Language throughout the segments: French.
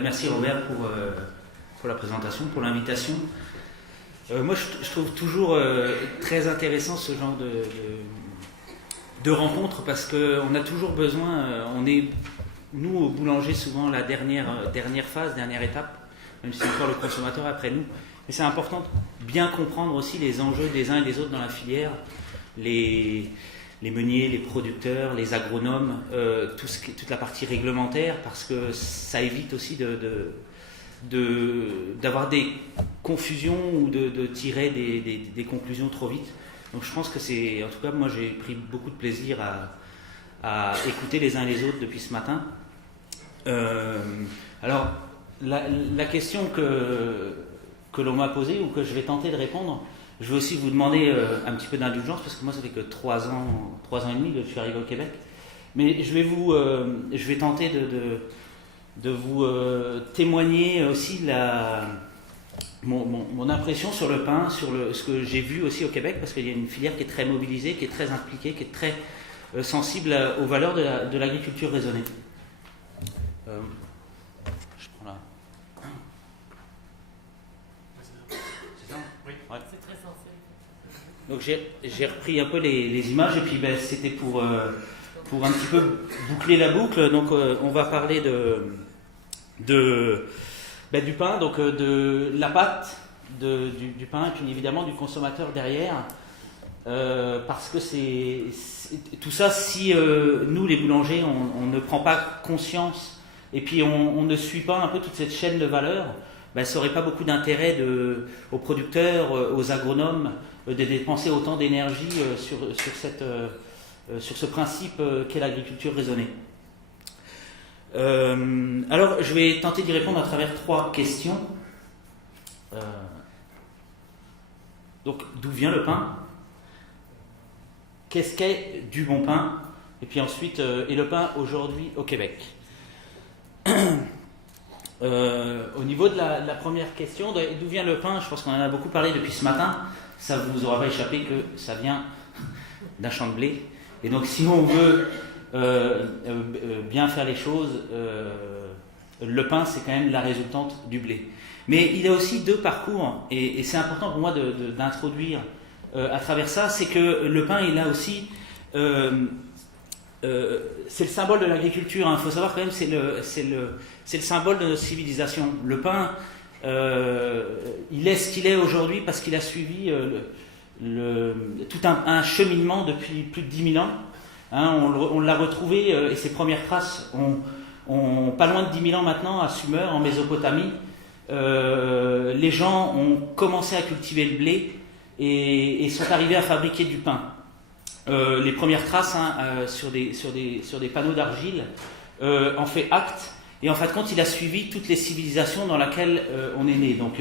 Merci Robert pour la présentation, pour l'invitation. Moi, je trouve toujours très intéressant ce genre de rencontres parce qu'on a toujours besoin, nous, au boulanger, souvent la dernière phase, dernière étape, même si c'est encore le consommateur après nous. Mais c'est important de bien comprendre aussi les enjeux des uns et des autres dans la filière, les meuniers, les producteurs, les agronomes, toute la partie réglementaire, parce que ça évite aussi d'avoir des confusions ou de tirer des conclusions trop vite. Donc je pense que en tout cas, moi j'ai pris beaucoup de plaisir à écouter les uns et les autres depuis ce matin. Alors, la question que l'on m'a posée ou que je vais tenter de répondre, je vais aussi vous demander un petit peu d'indulgence parce que moi ça fait que 3 ans et demi que je suis arrivé au Québec. Mais je vais tenter de vous témoigner aussi mon impression sur le pain, sur ce que j'ai vu aussi au Québec, parce qu'il y a une filière qui est très mobilisée, qui est très impliquée, qui est très sensible aux valeurs de l'agriculture raisonnée. Je prends là. C'est ça ? Oui. Ouais. C'est très sensible. Donc j'ai repris un peu les images, et puis c'était pour un petit peu boucler la boucle. Donc on va parler du pain, donc de la pâte du pain, et puis évidemment du consommateur derrière, parce que c'est tout ça, si nous les boulangers on ne prend pas conscience et puis on ne suit pas un peu toute cette chaîne de valeur, ça n'aurait pas beaucoup d'intérêt aux producteurs, aux agronomes, de dépenser autant d'énergie sur ce principe qu'est l'agriculture raisonnée. Alors, je vais tenter d'y répondre à travers 3 questions. Donc, d'où vient le pain ? Qu'est-ce qu'est du bon pain ? Et puis ensuite, et le pain aujourd'hui au Québec. Au niveau de la première question, d'où vient le pain ? Je pense qu'on en a beaucoup parlé depuis ce matin. Ça ne vous aura pas échappé que ça vient d'un champ de blé. Et donc, si on veut bien faire les choses, le pain c'est quand même la résultante du blé. Mais il y a aussi 2 parcours, et c'est important pour moi d'introduire à travers ça, c'est que le pain il a aussi c'est le symbole de l'agriculture, hein. Il faut savoir quand même c'est le symbole de notre civilisation. Le pain il est ce qu'il est aujourd'hui parce qu'il a suivi tout un cheminement depuis plus de 10 000 ans. Hein, on l'a retrouvé, et ses premières traces ont pas loin de 10 000 ans maintenant, à Sumer, en Mésopotamie. Les gens ont commencé à cultiver le blé et sont arrivés à fabriquer du pain. Les premières traces sur des panneaux d'argile en fait acte, et en fin de compte il a suivi toutes les civilisations dans lesquelles on est né. Donc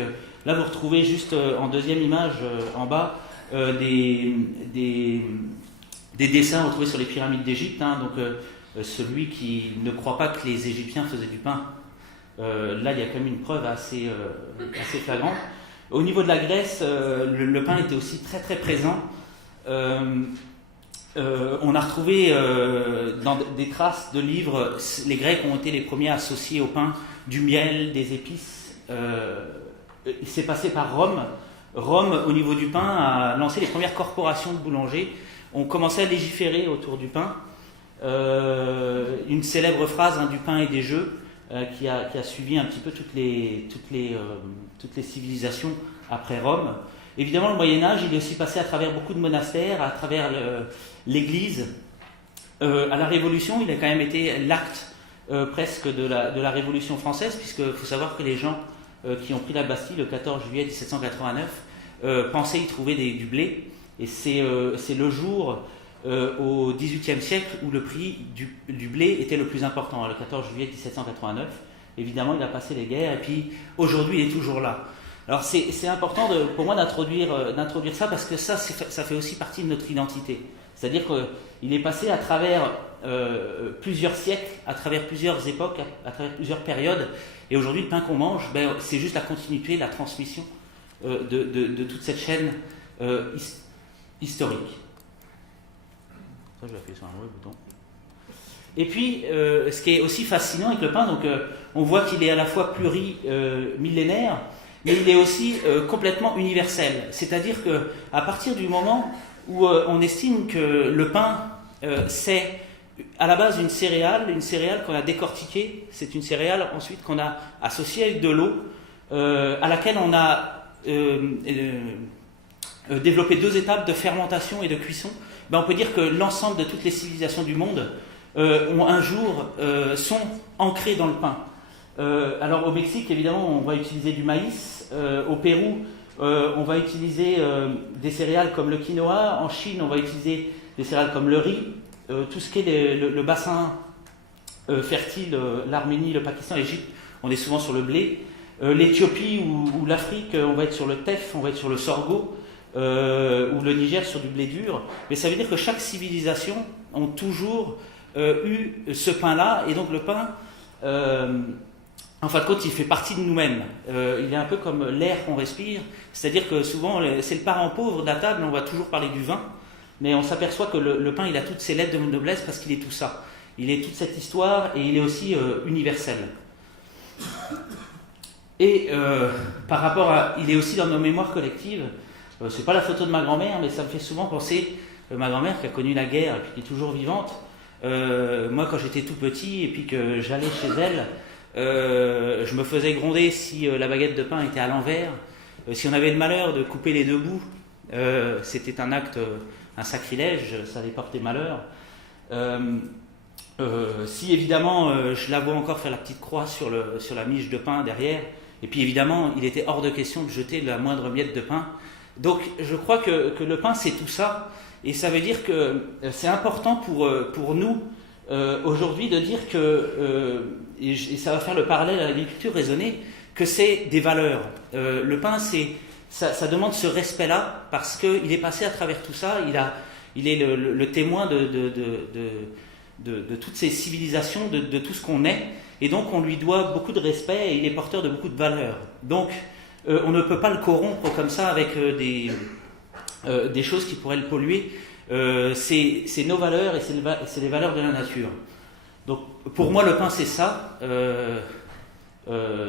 là vous retrouvez juste en deuxième image en bas des dessins retrouvés sur les pyramides d'Égypte, hein. Donc celui qui ne croit pas que les Égyptiens faisaient du pain, là il y a quand même une preuve assez flagrante. Au niveau de la Grèce, le pain était aussi très très présent. On a retrouvé dans des traces de livres, les Grecs ont été les premiers à associer au pain du miel, des épices. C'est passé par Rome. Rome, au niveau du pain, a lancé les premières corporations de boulangers. On commençait à légiférer autour du pain. Une célèbre phrase, du pain et des jeux, qui a suivi un petit peu toutes les civilisations après Rome. Évidemment, le Moyen-Âge, il est aussi passé à travers beaucoup de monastères, à travers l'Église. À la Révolution, il a quand même été l'acte presque de la Révolution française, puisqu'il faut savoir que les gens qui ont pris la Bastille le 14 juillet 1789 pensaient y trouver du blé. Et c'est le jour au XVIIIe siècle où le prix du blé était le plus important, le 14 juillet 1789. Évidemment, il a passé les guerres, et puis aujourd'hui, il est toujours là. Alors c'est important pour moi d'introduire ça, parce que ça fait aussi partie de notre identité. C'est-à-dire qu'il est passé à travers plusieurs siècles, à travers plusieurs époques, à travers plusieurs périodes, et aujourd'hui, le pain qu'on mange, c'est juste la continuité, la transmission de toute cette chaîne historique. Ça, je vais appuyer sur un mauvais bouton. Et puis, ce qui est aussi fascinant avec le pain, donc on voit qu'il est à la fois plurimillénaire, mais il est aussi complètement universel. C'est-à-dire qu'à partir du moment où on estime que le pain, c'est à la base une céréale qu'on a décortiquée, c'est une céréale ensuite qu'on a associée avec de l'eau, à laquelle on a développé 2 étapes de fermentation et de cuisson, ben on peut dire que l'ensemble de toutes les civilisations du monde ont un jour sont ancrées dans le pain. Alors au Mexique, évidemment, on va utiliser du maïs. Au Pérou, on va utiliser des céréales comme le quinoa. En Chine, on va utiliser des céréales comme le riz. Tout ce qui est le bassin fertile, l'Arménie, le Pakistan, l'Égypte, on est souvent sur le blé. L'Éthiopie ou l'Afrique, on va être sur le teff, on va être sur le sorgho. Ou le Niger sur du blé dur. Mais ça veut dire que chaque civilisation a toujours eu ce pain-là. Et donc le pain, en fin de compte, il fait partie de nous-mêmes. Il est un peu comme l'air qu'on respire. C'est-à-dire que souvent, c'est le parent pauvre de la table, on va toujours parler du vin. Mais on s'aperçoit que le pain, il a toutes ses lettres de noblesse parce qu'il est tout ça. Il est toute cette histoire et il est aussi universel. Et par rapport à... Il est aussi dans nos mémoires collectives. C'est pas la photo de ma grand-mère, mais ça me fait souvent penser... ma grand-mère qui a connu la guerre et puis qui est toujours vivante. Moi, quand j'étais tout petit et puis que j'allais chez elle, je me faisais gronder si la baguette de pain était à l'envers. Si on avait le malheur de couper les 2 bouts, c'était un acte... un sacrilège, ça allait porter malheur. Si évidemment je la vois encore faire la petite croix sur la miche de pain derrière, et puis évidemment il était hors de question de jeter la moindre miette de pain. Donc je crois que le pain c'est tout ça, et ça veut dire que c'est important pour nous aujourd'hui de dire que, et ça va faire le parallèle à l'agriculture raisonnée, que c'est des valeurs. Le pain ça demande ce respect-là, parce qu'il est passé à travers tout ça, il est le témoin de toutes ces civilisations, de tout ce qu'on est, et donc on lui doit beaucoup de respect, et il est porteur de beaucoup de valeurs. Donc on ne peut pas le corrompre comme ça avec des choses qui pourraient le polluer. C'est nos valeurs, et c'est les valeurs de la nature. Donc pour moi le pain c'est ça,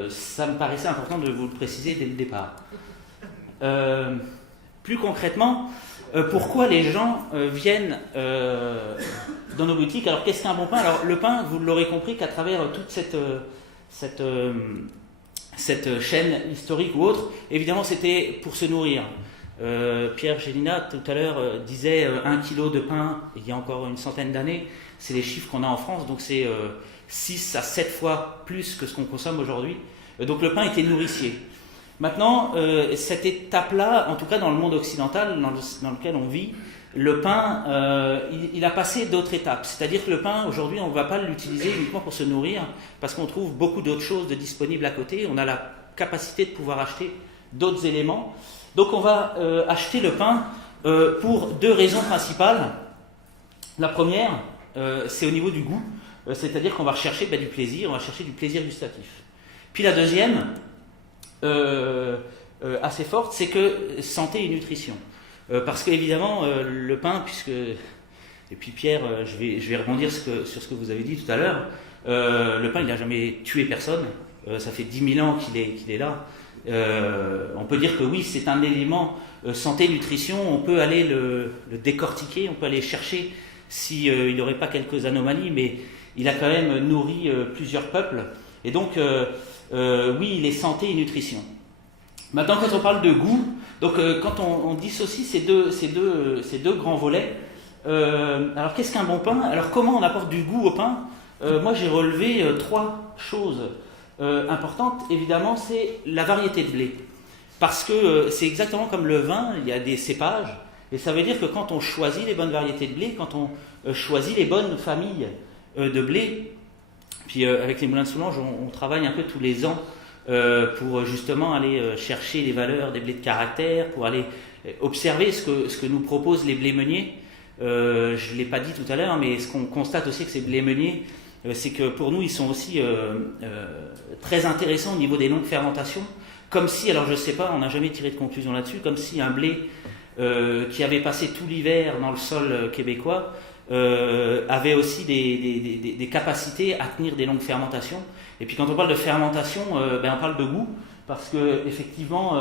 ça me paraissait important de vous le préciser dès le départ. Plus concrètement, pourquoi les gens viennent dans nos boutiques? Alors qu'est-ce qu'un bon pain? Alors le pain, vous l'aurez compris qu'à travers toute cette chaîne historique ou autre, évidemment c'était pour se nourrir. Pierre Gélina tout à l'heure disait 1 kilo de pain il y a encore une centaine d'années, c'est les chiffres qu'on a en France, donc c'est 6 à 7 fois plus que ce qu'on consomme aujourd'hui. Donc le pain était nourricier. Maintenant, cette étape-là, en tout cas dans le monde occidental dans lequel on vit, le pain, il a passé d'autres étapes. C'est-à-dire que le pain, aujourd'hui, on ne va pas l'utiliser uniquement pour se nourrir, parce qu'on trouve beaucoup d'autres choses de disponibles à côté. On a la capacité de pouvoir acheter d'autres éléments. Donc on va acheter le pain pour 2 raisons principales. La première, c'est au niveau du goût. C'est-à-dire qu'on va rechercher du plaisir, on va chercher du plaisir gustatif. Puis la deuxième... assez forte, c'est que santé et nutrition. Parce qu'évidemment, le pain, et puis Pierre, je vais rebondir sur ce que vous avez dit tout à l'heure, le pain, il n'a jamais tué personne, ça fait 10 000 ans qu'il est là. On peut dire que oui, c'est un élément santé, nutrition, on peut aller le décortiquer, on peut aller chercher s'il n'aurait pas quelques anomalies, mais il a quand même nourri plusieurs peuples. Et donc, oui, il est santé et nutrition. Maintenant, quand on parle de goût, donc quand on dissocie ces deux grands volets, alors qu'est-ce qu'un bon pain? Alors comment on apporte du goût au pain? Moi, j'ai relevé 3 choses importantes. Évidemment, c'est la variété de blé. Parce que c'est exactement comme le vin, il y a des cépages, et ça veut dire que quand on choisit les bonnes variétés de blé, quand on choisit les bonnes familles de blé, puis avec les moulins de Soulanges, on travaille un peu tous les ans pour justement aller chercher les valeurs des blés de caractère, pour aller observer ce que nous proposent les blés meuniers. Je ne l'ai pas dit tout à l'heure, mais ce qu'on constate aussi avec ces blés meuniers, c'est que pour nous, ils sont aussi très intéressants au niveau des longues fermentations. Comme si, alors je ne sais pas, on n'a jamais tiré de conclusion là-dessus, comme si un blé qui avait passé tout l'hiver dans le sol québécois avait aussi des capacités à tenir des longues fermentations. Et puis quand on parle de fermentation, on parle de goût, parce que effectivement,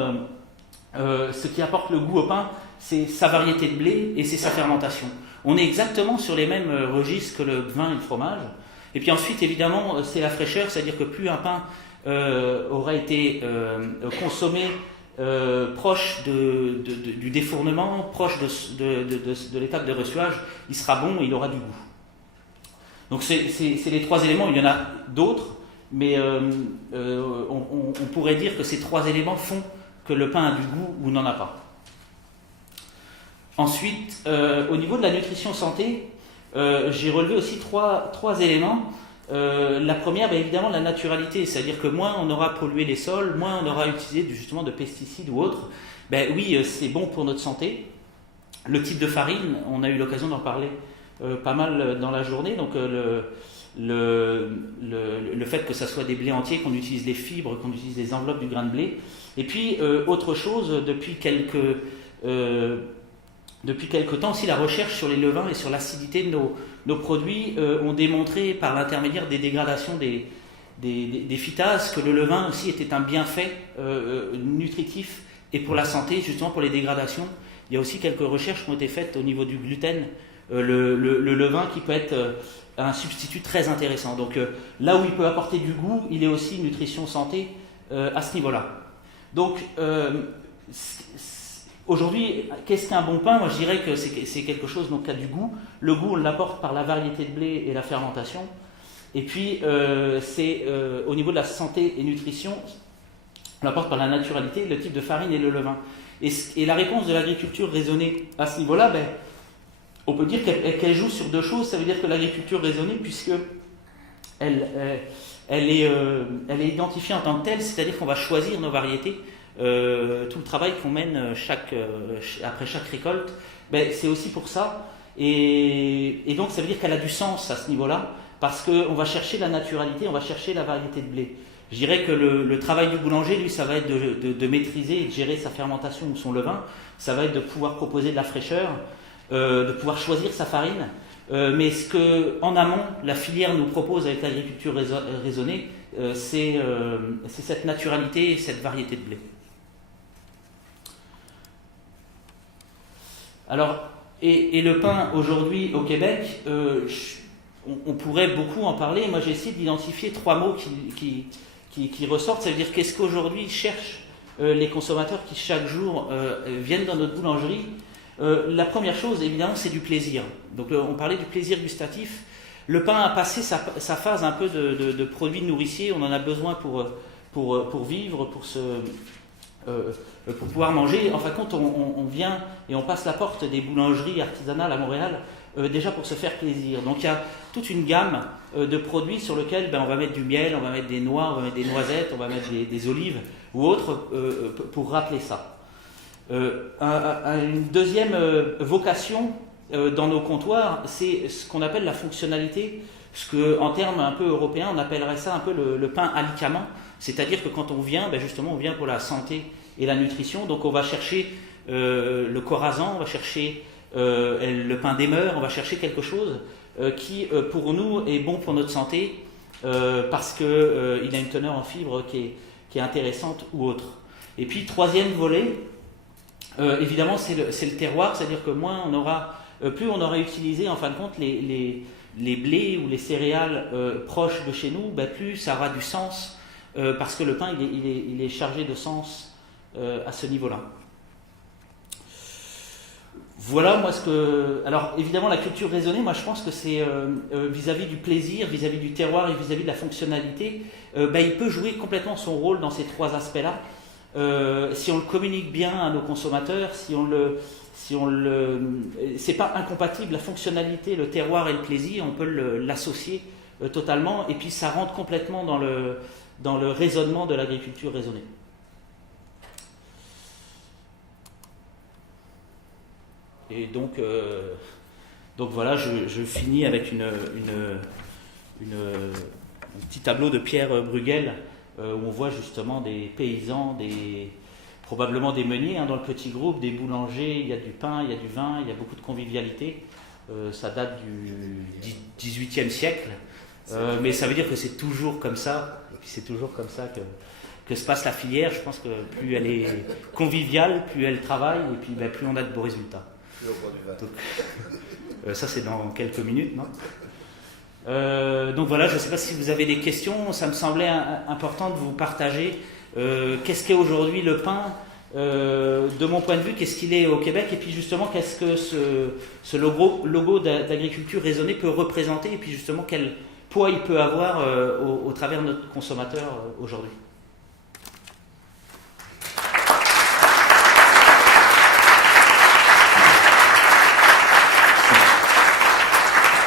ce qui apporte le goût au pain, c'est sa variété de blé et c'est sa fermentation. On est exactement sur les mêmes registres que le vin et le fromage. Et puis ensuite, évidemment, c'est la fraîcheur, c'est-à-dire que plus un pain aura été consommé proche du défournement, proche de l'étape de reçuage, il sera bon et il aura du goût. Donc c'est les trois éléments, il y en a d'autres, mais on pourrait dire que ces trois éléments font que le pain a du goût ou n'en a pas. Ensuite, au niveau de la nutrition santé, j'ai relevé aussi trois éléments. La première, évidemment, la naturalité, c'est-à-dire que moins on aura pollué les sols, moins on aura utilisé justement de pesticides ou autres. Oui, c'est bon pour notre santé. Le type de farine, on a eu l'occasion d'en parler pas mal dans la journée. Donc le fait que ça soit des blés entiers, qu'on utilise les fibres, qu'on utilise les enveloppes du grain de blé. Et puis autre chose, depuis quelque temps aussi, la recherche sur les levains et sur l'acidité de nos produits ont démontré par l'intermédiaire des dégradations des phytases que le levain aussi était un bienfait nutritif et pour la santé, justement pour les dégradations. Il y a aussi quelques recherches qui ont été faites au niveau du gluten, le levain qui peut être un substitut très intéressant. Donc là où il peut apporter du goût, il est aussi nutrition santé à ce niveau-là. Donc aujourd'hui, qu'est-ce qu'un bon pain ? Moi je dirais que c'est quelque chose donc, qui a du goût. Le goût on l'apporte par la variété de blé et la fermentation. Et puis c'est au niveau de la santé et nutrition, on l'apporte par la naturalité, le type de farine et le levain. Et la réponse de l'agriculture raisonnée à ce niveau-là, on peut dire qu'elle joue sur deux choses. Ça veut dire que l'agriculture raisonnée, puisque elle est identifiée en tant que telle, c'est-à-dire qu'on va choisir nos variétés. Tout le travail qu'on mène après chaque récolte, c'est aussi pour ça. Et donc ça veut dire qu'elle a du sens à ce niveau-là, parce qu'on va chercher la naturalité, on va chercher la variété de blé. Je dirais que le travail du boulanger, lui, ça va être de maîtriser et de gérer sa fermentation ou son levain. Ça va être de pouvoir proposer de la fraîcheur, de pouvoir choisir sa farine. Mais ce qu'en amont, la filière nous propose avec l'agriculture raisonnée, c'est cette naturalité et cette variété de blé. Alors, et le pain aujourd'hui au Québec, on pourrait beaucoup en parler. Moi, j'ai essayé d'identifier trois mots qui ressortent. Ça veut dire qu'est-ce qu'aujourd'hui cherchent les consommateurs qui chaque jour viennent dans notre boulangerie. La première chose, évidemment, c'est du plaisir. Donc, on parlait du plaisir gustatif. Le pain a passé sa phase un peu de produit nourricier. On en a besoin pour vivre, pour pouvoir manger. En fin de compte, on vient et on passe la porte des boulangeries artisanales à Montréal déjà pour se faire plaisir. Donc il y a toute une gamme de produits sur lesquels on va mettre du miel, on va mettre des noix, on va mettre des noisettes, on va mettre des olives ou autres pour rappeler ça. Une deuxième vocation dans nos comptoirs, c'est ce qu'on appelle la fonctionnalité, ce qu'en termes un peu européens, on appellerait ça un peu le pain alicament, c'est-à-dire que quand on vient, justement, on vient pour la santé et la nutrition, donc on va chercher le corazan, on va chercher le pain d'émeur, on va chercher quelque chose qui, pour nous, est bon pour notre santé, parce qu'il a une teneur en fibres qui est intéressante ou autre. Et puis, troisième volet, évidemment, c'est le terroir, c'est-à-dire que plus on aura utilisé, en fin de compte, les blés ou les céréales proches de chez nous, plus ça aura du sens, parce que le pain, il est chargé de sens à ce niveau-là. Voilà, moi, alors, évidemment, la culture raisonnée, moi, je pense que c'est vis-à-vis du plaisir, vis-à-vis du terroir et vis-à-vis de la fonctionnalité, il peut jouer complètement son rôle dans ces trois aspects-là. Si on le communique bien à nos consommateurs, c'est pas incompatible, la fonctionnalité, le terroir et le plaisir, on peut l'associer totalement, et puis ça rentre complètement dans le raisonnement de l'agriculture raisonnée. Et donc voilà, je finis avec un petit tableau de Pierre Bruegel où on voit justement des paysans, probablement des meuniers dans le petit groupe, des boulangers, il y a du pain, il y a du vin, il y a beaucoup de convivialité. Ça date du XVIIIe siècle. Mais ça veut dire que c'est toujours comme ça. Et puis c'est toujours comme ça que se passe la filière. Je pense que plus elle est conviviale, plus elle travaille, et puis plus on a de beaux résultats. Donc, ça c'est dans quelques minutes, non ? Donc voilà, je ne sais pas si vous avez des questions. Ça me semblait important de vous partager qu'est-ce qu'est aujourd'hui le pain, de mon point de vue, qu'est-ce qu'il est au Québec, et puis justement qu'est-ce que ce logo d'agriculture raisonnée peut représenter, et puis justement quel poids il peut avoir au travers de notre consommateur aujourd'hui.